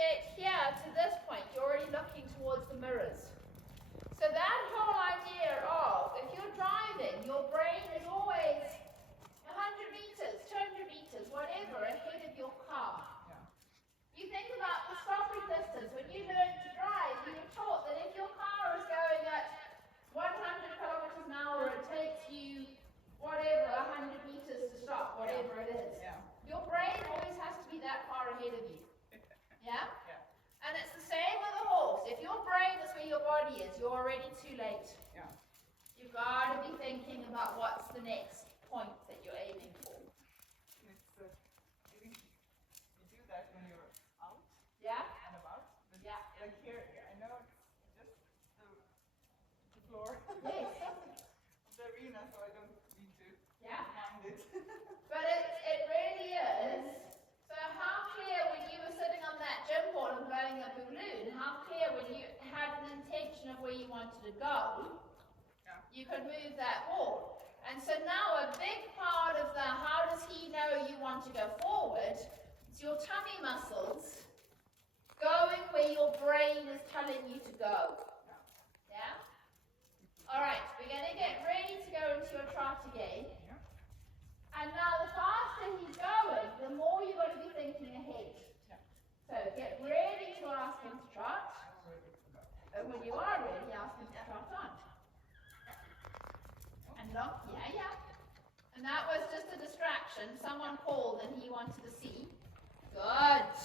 get here to this point, you're already looking towards the mirrors. So that whole idea of, if you're driving, your brain is always 100 meters, 200 meters, whatever, ahead of your car. You think about the stopping distance. When you learn to drive, you were taught that if your car is going at 100 kilometers an hour, it takes you whatever, 100 meters to stop, whatever it is. Your brain always has to be that far ahead of you. Yeah? And it's the same with a horse. If your brain is where your body is, you're already too late. You've got to be thinking about what's the next point that you're aiming for. You do that when you're out and about. But like here, I know it's just the floor. Yes. The arena, so I don't need to mind it. But it really is. So how clear when you were sitting on that gym ball and blowing a balloon, how clear when you had an intention of where you wanted to go, you could move that ball. And so now a big part of the how does he know you want to go forward, it's your tummy muscles going where your brain is telling you to go. Yeah? Alright, we're going to get ready to go into your trot again. And now the faster he's going, the more you're going to be thinking ahead. So get ready to ask him to trot. And when you are ready, ask him to trot on. And look, and that was just a distraction. Someone called and he wanted to see. Good.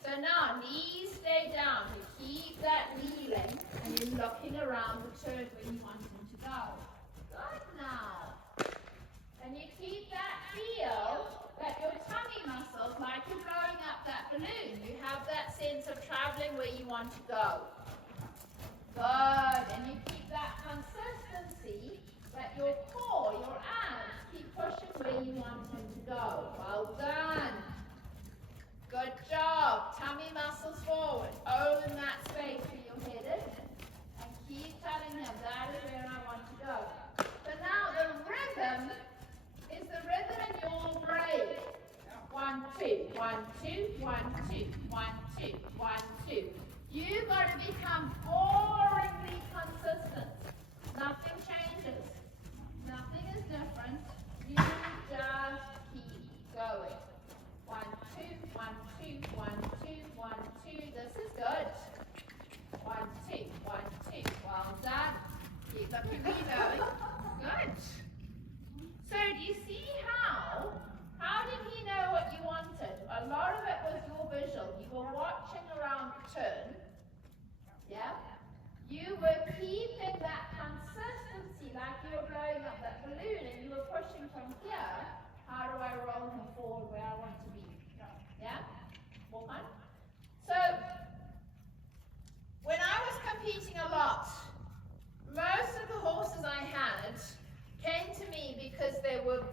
So now, knees stay down. You keep that kneeling and you're looking around the turn where you want him to go. Good now. And you keep that feel that your tummy muscles, like you're blowing up that balloon, you have that sense of traveling where you want to go. Good. And you keep that consistency that your core, your abs, keep pushing where you want them to go. Well done. Good job. Tummy muscles forward. Own that space where you're headed. And keep telling him that is where I want to go. But now the rhythm is the rhythm in your brain. 1, 2, 1, 2, 1, 2, 1, 2, 1, 2. You've got to become boringly consistent. Nothing changes. Nothing is different. You just keep going. 1, 2, 1, 2, 1, 2, 1, 2. This is good. 1, 2, 1, 2. Well done. Keep looking me going. Good. So do you see how did he know what you wanted? A lot of it was your visual. You were watching around the turn. Yeah? You were keeping that consistency like you were blowing up that balloon and you were pushing from here. How do I roll him forward where I want to be? Yeah? Walk on. So, when I was competing a lot, most of the horses I had came to me because there were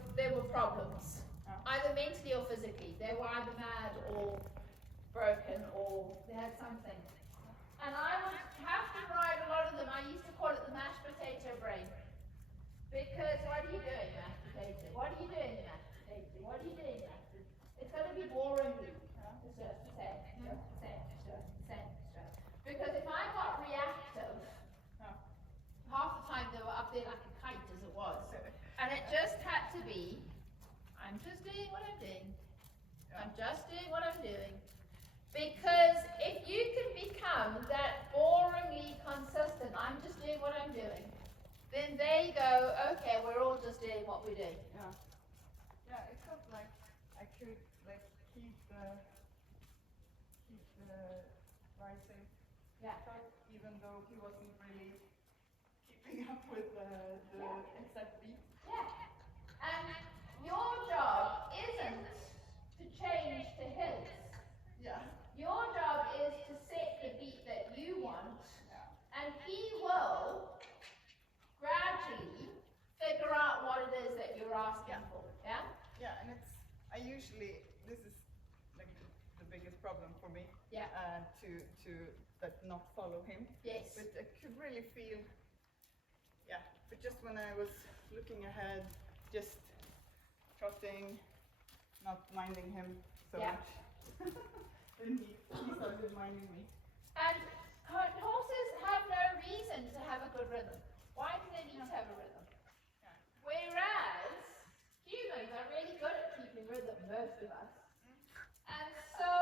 problems, either mentally or physically. They were either mad or broken or they had something. And I would have to ride a lot of them. I used to call it the mashed potato brain. Because what are you doing, mashed potato? What are you doing, mashed potato? What are you doing, mashed potato? It's going to be boring. It's just the same. Because if I got reactive, half the time they were up there like a kite as it was. And it just had to be, I'm just doing what I'm doing. I'm just doing what I'm doing. Because if you can become that boringly consistent, I'm just doing what I'm doing, then they go, okay, we're all just doing what we're doing. Yeah, it felt like I could like keep the rising track, even though he wasn't really keeping up with the exact beat. Yeah. And your job isn't to change to his. Your job is to set the beat that you want, and he will gradually figure out what it is that you're asking for. Yeah? Yeah, and this is like the biggest problem for me. To not follow him. Yes. But I could really feel, but just when I was looking ahead, just trotting, not minding him so much. Then he started reminding me. And horses have no reason to have a good rhythm. Why do they need to have a rhythm? Yeah. Whereas humans are really good at keeping rhythm, most of us. And so,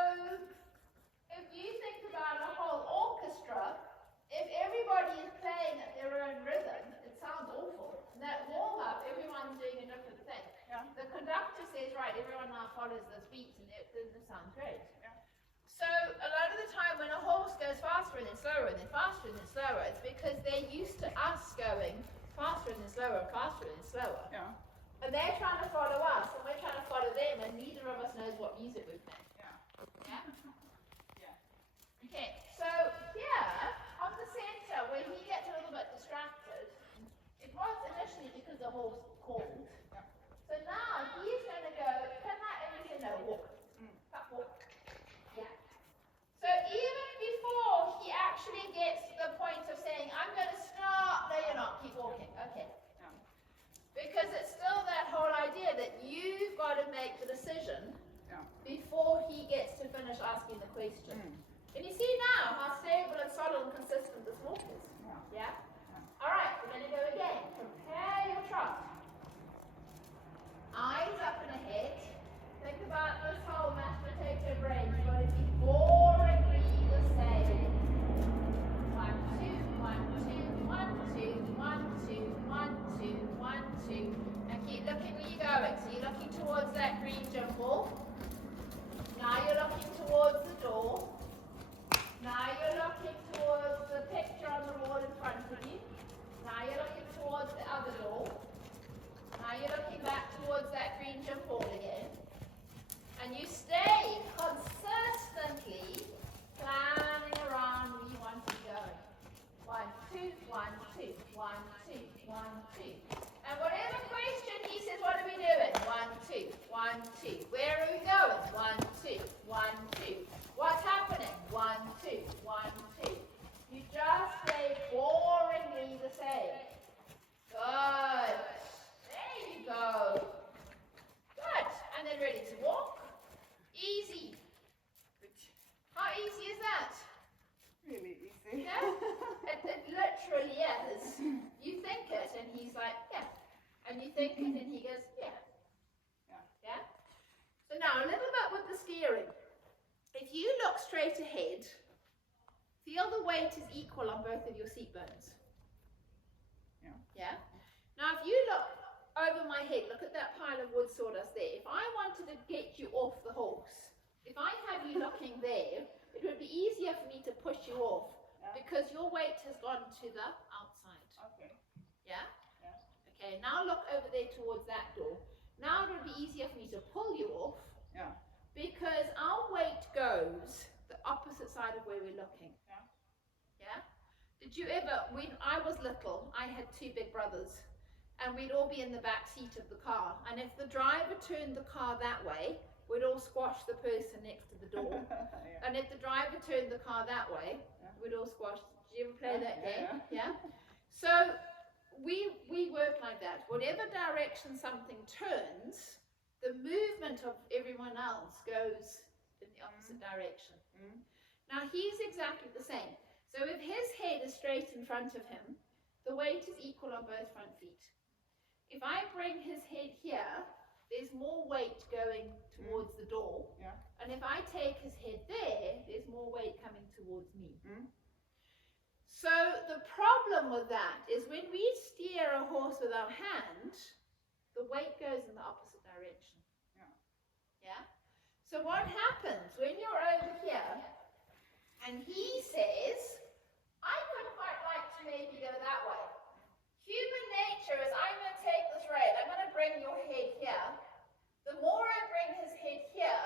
if you think about a whole orchestra, if everybody is playing at their own rhythm, it sounds awful. And that warm-up, everyone's doing a different thing. Yeah. The conductor says, right, everyone now follows this beat, and it sounds great. Yeah. So, a lot of the time when a horse goes faster and then slower and then faster and then slower, it's because they're used to us going faster and then slower and faster and then slower. Yeah. And they're trying to follow us, and we're trying to follow them, and neither of us knows what music we're playing. Yeah. Yeah? Yeah. Okay, so here, on the center, where he gets a little bit distracted, it was initially because the horse called. Yeah. So now he's going to go, can that, and he said, no, walk. Walk. Yeah. So even before he actually gets to the point of saying, I'm going to stop, no, you're not, keep walking. Okay. Yeah. Because it's still that whole idea that you've got to make the decision Yeah. before he gets to finish asking the question. Can you see now how stable and solid and consistent this walk is? Yeah. Yeah? All right, we're going to go again. Prepare your trot. Eyes up and ahead. Think about this whole mashed potato brain. You've got to be boringly the same. 1, 2, 1, 2, 1, 2, 1, 2, 1, 2, 1, 2. And keep looking where you're going. So you're looking towards that green jump ball. Now you're looking towards the door. Now you're looking towards the picture on the wall in front of you. Now you're looking towards the other door. Now you're looking back towards that green jump ball again. And you stay consistently planning around where you want to go. 1, 2, 1, 2, 1, 2, 1, 2. And whatever question he says, what are we doing? 1, 2, 1, 2. Where are we going? 1, 2, 1, 2. What's happening? 1, 2, 1, 2. You just stay boringly the same. Good. There you go. Good. And then ready to walk. Easy. How easy is that? Really easy. Yeah? It literally is. You think it and he's like, yeah. And you think it and he goes, yeah. Yeah. Yeah? So now a little bit with the steering. If you look straight ahead, feel the weight is equal on both of your seat bones. Yeah. Yeah? Now if you look over my head, look at that pile of wood sawdust there. If I wanted to get you off the horse, if I had you looking there, it would be easier for me to push you off because your weight has gone to the outside. Okay. Yeah? Yeah. Okay, now look over there towards that door. Now it would be easier for me to pull you off. Yeah. Because our weight goes the opposite side of where we're looking. Yeah. Yeah? Did you ever, when I was little, I had 2 big brothers, and we'd all be in the back seat of the car. And if the driver turned the car that way, we'd all squash the person next to the door. Yeah. And if the driver turned the car that way, we'd all squash. Did you ever play that game? Yeah? So we work like that. Whatever direction something turns, the movement of everyone else goes in the opposite direction. Now he's exactly the same. So if his head is straight in front of him, the weight is equal on both front feet. If I bring his head here, there's more weight going towards the door. Yeah. And if I take his head there, there's more weight coming towards me. So the problem with that is when we steer a horse with our hand, the weight goes in the opposite direction. Yeah? So what happens when you're over here and he says, I would quite like to maybe go that way. Human nature is, I'm going to take this rail, I'm going to bring your head here. The more I bring his head here,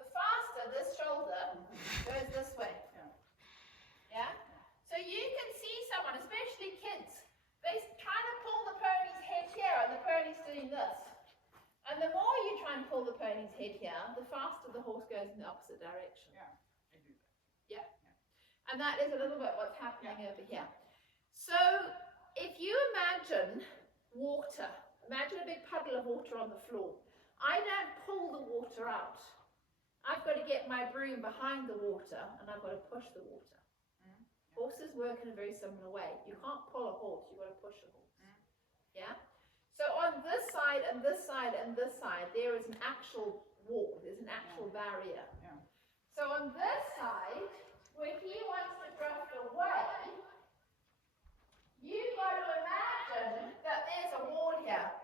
the faster this shoulder goes this way. Yeah? So you can see someone, especially kids, they're trying to pull the pony's head here and the pony's doing this. And the more you try and pull the pony's head here, the faster the horse goes in the opposite direction. Yeah, I do that. Yeah. And that is a little bit what's happening over here. So if you imagine water, imagine a big puddle of water on the floor. I don't pull the water out. I've got to get my broom behind the water and I've got to push the water. Horses work in a very similar way. You can't pull a horse, you've got to push a horse. Yeah? So on this side and this side and this side, there is an actual wall, there's an actual barrier. So on this side, where he wants to drift away, you've got to imagine that there's a wall here.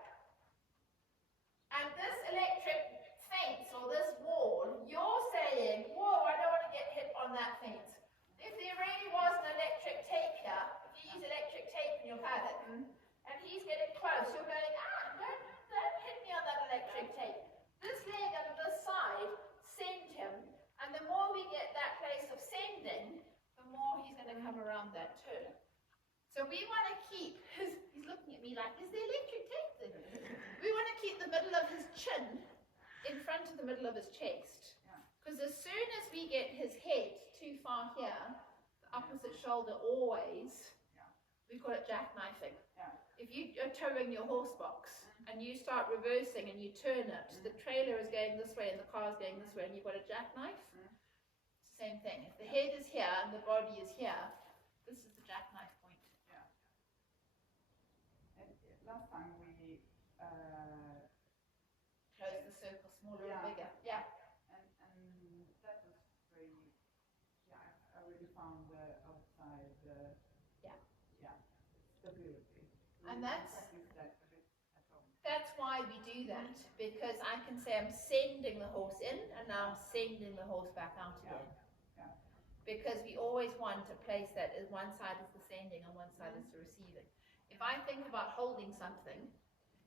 And this electric fence or this wall, you're saying, whoa, I don't want to get hit on that fence. If there really was an electric tape here, if you use electric tape in your paddock, and he's getting close, you're going, don't hit me on that electric tape. This leg on this side send him, and the more we get that place of sending, the more he's going to come around that turn. So we want to keep he's looking at me like, is there electric tape there? We want to keep the middle of his chin in front of the middle of his chest. Because as soon as we get his head too far here, the opposite shoulder always, we call it jackknifing. If you are towing your horse box and you start reversing and you turn it, the trailer is going this way and the car is going this way and you've got a jackknife, it's the same thing. If the head is here and the body is here, this is the jackknife point. And last time we close the circle smaller and bigger. And that was very, I really found the outside stability. And that's why we do that, because I can say I'm sending the horse in and now I'm sending the horse back out again. Because we always want to place that as one side is the sending and one side is the receiving. If I think about holding something,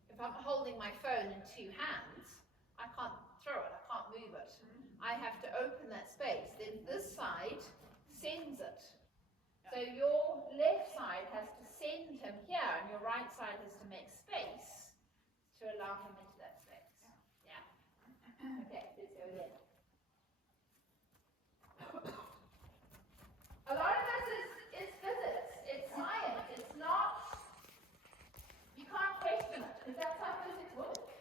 if I'm holding my phone in two hands, I can't throw it, I can't move it. I have to open that space. Then this side sends it. So your left side has to send him here and your right side has to make space to allow him into that space. Okay, let's go there. A lot of this is physics, it's science, it's not, you can't question it, because that's how physics works.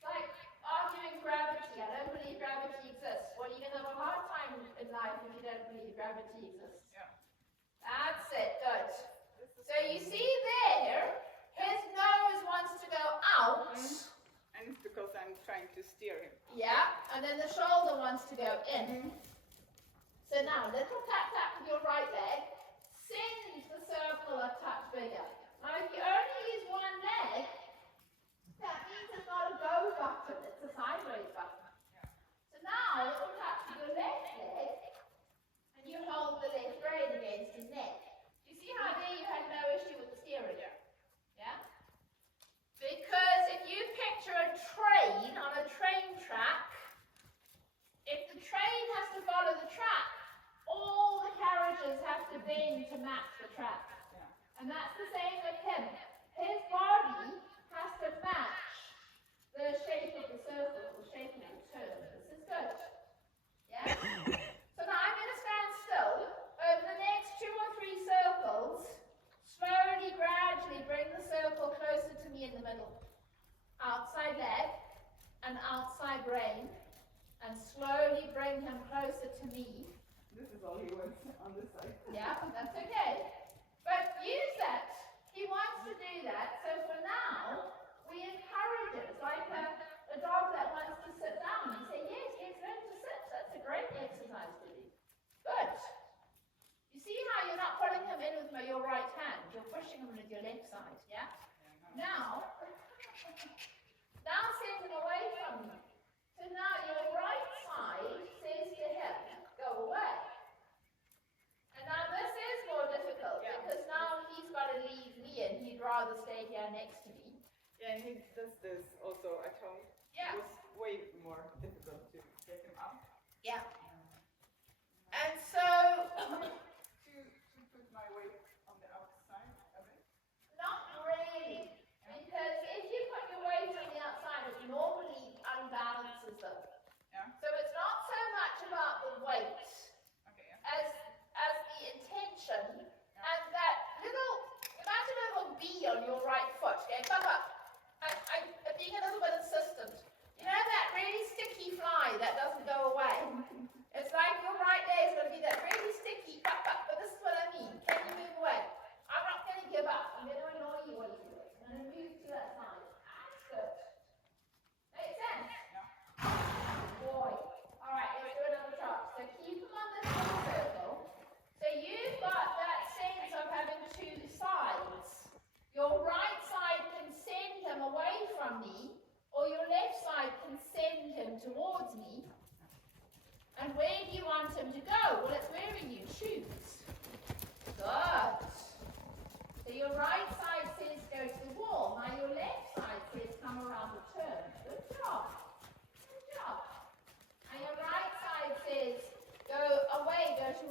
Like arguing gravity, I don't believe gravity exists. Well, you're going to have a hard time in life if you don't believe gravity exists. That's it, good. So you see there, his nose wants to go out. And it's because I'm trying to steer him. And then the shoulder wants to go in. So now, little tap tap with your right leg, sends the circle a touch bigger. Now if you only use one leg, that means it's not a go button, it's a sideways button. So now, little touch with your left leg, and you hold the left rein against his neck. Do you see how there you had no issue with the steering? Yeah? Because if you picture a train on a train track, if the train has to follow the track, all the carriages have to bend to match the track. And that's the same with him. His body has to match the shape of the circle, the shape of the turn. This is good. Yeah? So now I'm going to stand still. Over the next 2 or 3 circles, slowly, gradually bring the circle closer to me in the middle. Outside leg and outside rein. And slowly bring him closer to me. This is all he wants on this side. Yeah, that's okay. But use that. He wants to do that. So for now, we encourage it. It's like a dog that wants to sit down. You say, yes, learn to sit. That's a great exercise to do. Good. You see how you're not pulling him in with your right hand. You're pushing him with your left side. Yeah? Now send him away from you. So now your right side says to him, go away. And now this is more difficult because now he's got to leave me and he'd rather stay here next to me. Yeah, and he does this also at home. Yeah. It was way more difficult to get him out. Yeah. And so to put my weight on the outside of it. not really.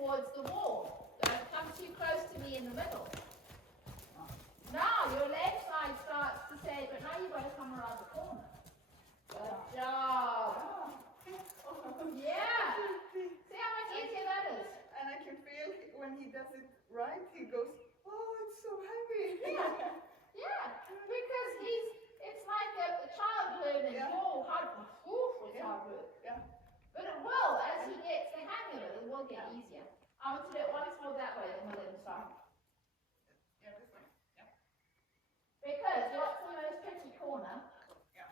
towards the wall. Don't come too close to me in the middle. Now your left side starts to say, but now you've got to come around the corner. Good job. Yeah. See how much easier that is? And I can feel when he does it right, he goes, oh, it's so heavy. Yeah. Yeah. Because it's like a child learning. Yeah. Oh, hard work. Yeah. But it will, as he gets the hang of it will get easier. I want to do it once more that way, then we'll let him start. Yeah, this way. Yeah. Because what's the most tricky corner? Yeah.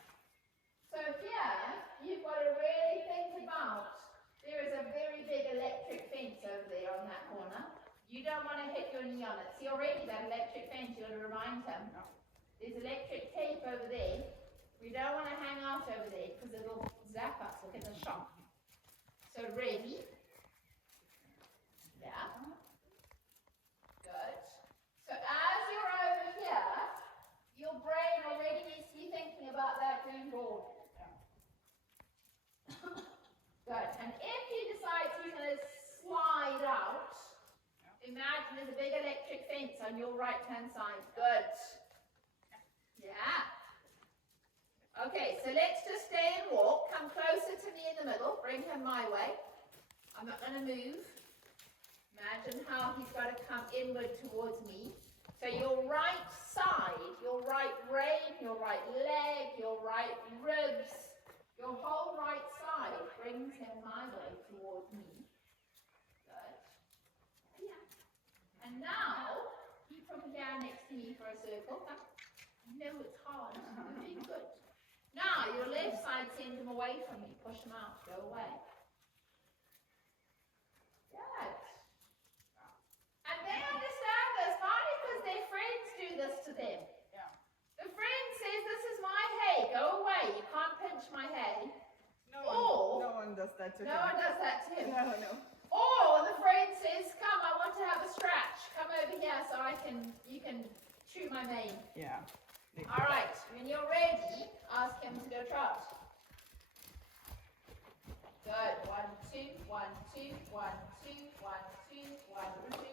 So here, you've got to really think about, there is a very big electric fence over there on that corner. You don't want to hit your knee on it. See already that electric fence, you got to remind him. No. There's electric tape over there. We don't want to hang out over there because it'll zap us, we'll get a shock. So ready? Yeah. Good. So as you're over here, your brain already needs to be thinking about that green ball. Good. And if you decide you're going to slide out, imagine there's a big electric fence on your right-hand side. Good. Yeah. Okay, so let's just stay and walk. Come closer to me in the middle. Bring him my way. I'm not going to move. Imagine how he's got to come inward towards me. So your right side, your right brain, your right leg, your right ribs, your whole right side brings him my way towards me. Good. Yeah. And now, you put him down next to me for a circle. I know it's hard. Very good. Now, your left side, send him away from me. Push him out. Go away. Good. And they understand this, not because their friends do this to them. Yeah. The friend says, this is my hay. Go away. You can't pinch my hay. No one does that to him. No one does that to him. No. Or the friend says, come, I want to have a scratch. Come over here so you can chew my mane. Yeah. All right, when you're ready, ask him to go trot. Good. 1, 2, 1, 2, 1, 2, 1, 2, 1, 2.